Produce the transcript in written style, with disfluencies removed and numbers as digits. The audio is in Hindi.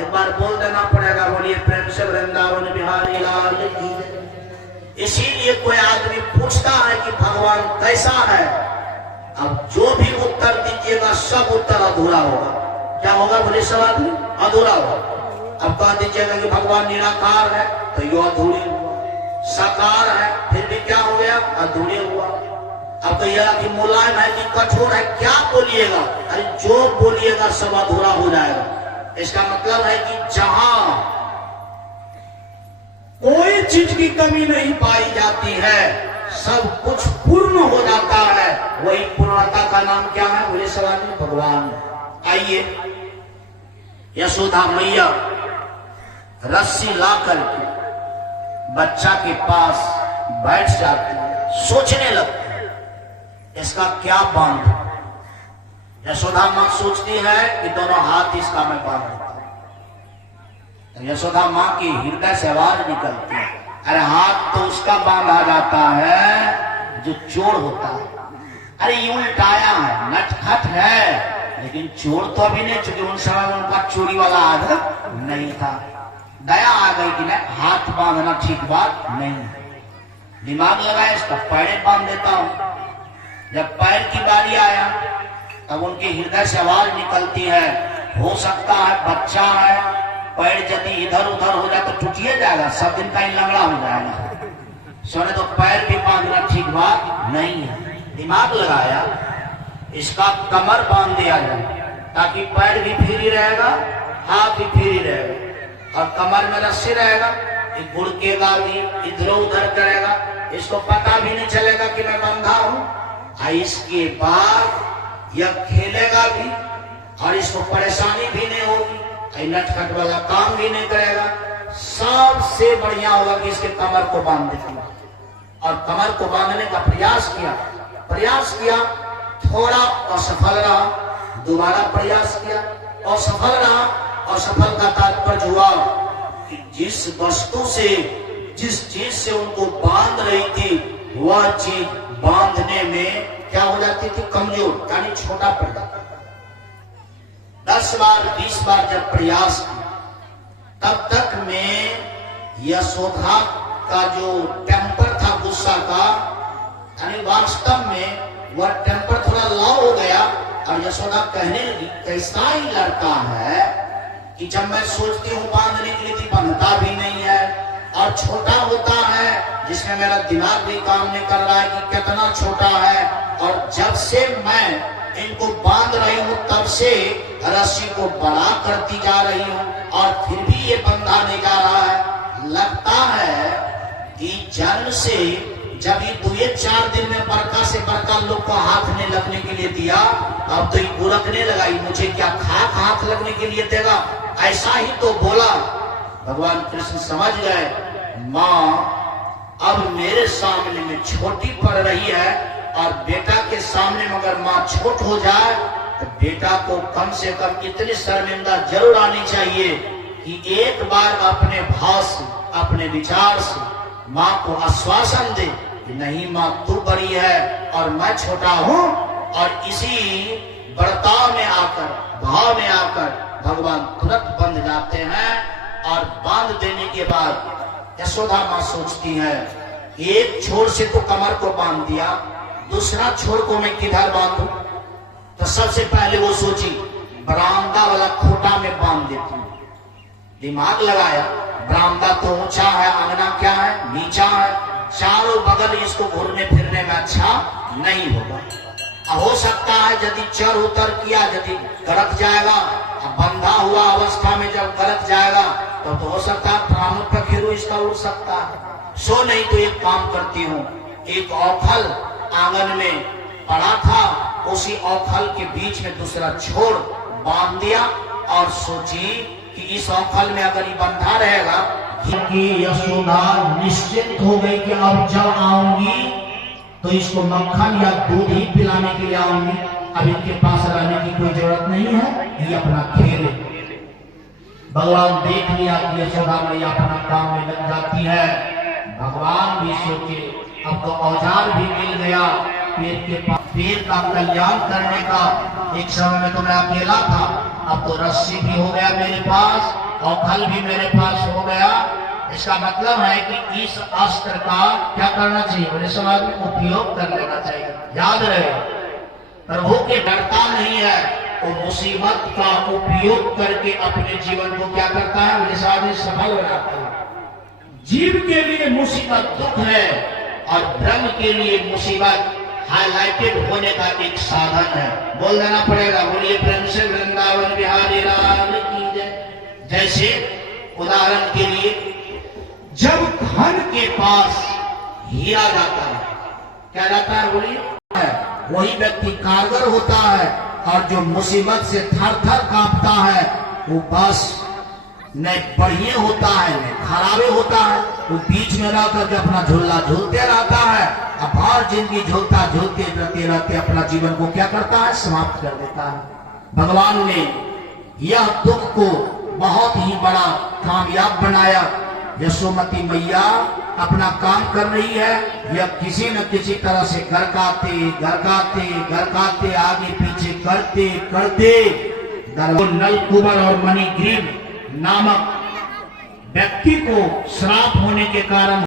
एक बार बोल देना पड़ेगा, बोलिए प्रेम से वृंदावन बिहारी लाल की। इसीलिए कोई आदमी पूछता है कि भगवान कैसा है, अब जो भी उत्तर दीजिएगा सब उत्तर अधूरा होगा। क्या होगा बोले, सब आदमी अधूरा होगा। अब कह दीजिएगा कि भगवान निराकार है तो यो अधूरे हुआ, साकार है फिर भी क्या हो गया, अधूरे हुआ। अब कहिएगा कि मुलायम है कि कठोर है, क्या बोलिएगा, अरे जो बोलिएगा सब अधूरा हो जाएगा। इसका मतलब है कि जहां कोई चीज की कमी नहीं पाई जाती है, सब कुछ पूर्ण हो जाता है, वही पूर्णता का नाम क्या है बोले सवाल में, भगवान। आइए, यशोदा मैया रस्सी ला करके बच्चा के पास बैठ जाती है, सोचने लगती है इसका क्या बांध। यशोदा मां सोचती है कि दोनों हाथ इसका मैं बांध देता हूं। यशोदा मां की हृदय से आवाज निकलती है, अरे हाथ तो उसका बांधा जाता है जो चोर होता है। अरे ये उल्टाया है, नटखट है, लेकिन चोर तो अभी नहीं, चूंकि उन समय उनका चोरी वाला आदत नहीं था। दया आ गई कि नहीं, हाथ बांधना ठीक बात नहीं है। दिमाग लगाया, इसका पैर बांध देता हूं। जब पैर की बारी आया तब उनके हृदय से आवाज निकलती है, हो सकता है बच्चा है, पैर यदि इधर उधर हो जाए तो टूटिए जाएगा, सब दिन का ही लंगड़ा हो जाएगा। सोने तो पैर भी बांधना ठीक बात नहीं है। दिमाग लगाया, इसका कमर बांध दिया जाए ताकि पैर भी फ्री रहेगा, हाथ भी फ्री रहेगा, और कमर में रस्सी रहेगा, ये गुड़केगा भी, इधर उधर करेगा, इसको पता भी नहीं चलेगा कि मैं बंधा हूं। इसके बाद यह खेलेगा भी और इसको परेशानी भी नहीं होगी, नटखट वाला काम भी नहीं करेगा। सबसे बढ़िया होगा कि इसके कमर को बांध देती, और कमर को बांधने का प्रयास किया, थोड़ा असफल रहा, दोबारा प्रयास किया, असफल रहा। असफल का तात्पर्य हुआ कि जिस वस्तु से, जिस चीज से उनको बांध रही थी, वह चीज बांधने में क्या हो जाती थी, कमजोर, यानी छोटा पड़ जाता। 10 बार 20 बार जब प्रयास किया, तब तक में यशोदा का जो टेम्पर था गुस्सा का, यानी वास्तव में वह टेम्पर थोड़ा लॉ हो गया, और यशोदा कहने लगी, कैसा ही लड़का है कि जब मैं सोचती हूँ बांधने के लिए भी बांधता भी नहीं है, और छोटा होता है जिसमें मेरा दिमाग भी काम नहीं कर रहा है कि कितना छोटा है, और जब से मैं इनको बांध रही हूँ तब से रस्सी को बड़ा करती जा रही हूँ, और फिर भी ये बंधा नहीं जा रहा है। लगता है कि जन्म से जब ये 2-4 दिन में बड़का से बड़का लोग को हाथ में लगने के लिए दिया, अब तो ये गुरकने लगा, मुझे क्या खाक हाथ लगने के लिए देगा, ऐसा ही तो बोला। भगवान कृष्ण समझ गए, माँ अब मेरे सामने में छोटी पड़ रही है, और बेटा के सामने में अगर माँ छोट हो जाए तो बेटा को कम से कम इतनी शर्मिंदा जरूर आनी चाहिए कि एक बार अपने भाव से, अपने विचार से माँ को आश्वासन दे कि नहीं माँ तू बड़ी है और मैं छोटा हूँ। और इसी बर्ताव में आकर, भाव में आकर भगवान तुरंत बंध जाते हैं, और बांध देने के बाद यशोदा माँ सोचती है, एक छोर से तो कमर को बांध दिया, दूसरा छोर को मैं किधर बांधूं। तो सबसे पहले वो सोची बरामदा वाला खूंटा में बांध देती हूँ। दिमाग लगाया, बरामदा तो ऊंचा है, अंगना क्या है, नीचा है, चारों बगल इसको घूरने फिरने में अच्छा नहीं होगा। हो सकता है यदि चढ़ उतर किया, यदि गलत जाएगा, बंधा हुआ अवस्था में जब गलत जाएगा तो हो सकता है प्राणों पर खीरू इसका उड़ सकता है। सो नहीं तो एक काम करती हूँ, एक औखल आंगन में पड़ा था, उसी औखल के बीच में दूसरा छोर बांध दिया, और सोची कि इस औखल में अगर ये बंधा रहेगा, कि यशोदा निश्चित हो गई कि अब जब आऊंगी तो इसको मक्खन या दूध ही पिलाने के लिए आऊंगी, अब इनके पास रहने की कोई जरूरत नहीं है, ये अपना खेल। भगवान देख लिया कि यशोदा मैया अपना काम में लग जाती है। भगवान भी सोचे अब तो औजार भी मिल गया पेड़ के पास, पेड़ का कल्याण करने का। एक समय में तो मैं अकेला था, अब तो रस्सी भी हो गया मेरे पास, और फल भी मेरे पास हो गया। इसका मतलब है कि इस अस्त्र का क्या करना चाहिए, बोले समाज में उपयोग कर लेना चाहिए। याद रहे, प्रभु के डरता नहीं है, वो मुसीबत का उपयोग करके अपने जीवन को क्या करता है, बोले समाज सफल बनाता है। जीव के लिए मुसीबत दुख है और ब्रह्म के लिए मुसीबत हाईलाइटेड होने का एक साधन है। बोल देना पड़ेगा, बोलिए प्रेम से वृंदावन बिहारी लाल की जय। जैसे उदाहरण के लिए, जब धन के पास हीरा जाता है, क्या जाता है बोलिए, वही व्यक्ति कारगर होता है, और जो मुसीबत से थर थर कांपता है वो बस न बढ़िया होता है न खराबे होता है, वो बीच में रह करके अपना झूला झूलते रहता है। अब हर जिंदगी झूलता झूलते रहते रहते अपना जीवन को क्या करता है, समाप्त कर देता है। भगवान ने यह दुख को बहुत ही बड़ा कामयाब बनाया। यशोमती मैया अपना काम कर रही है, यह किसी न किसी तरह से घर का आगे पीछे करते करते नलकुबर और मणिग्रीव नामक व्यक्ति को श्राप होने के कारण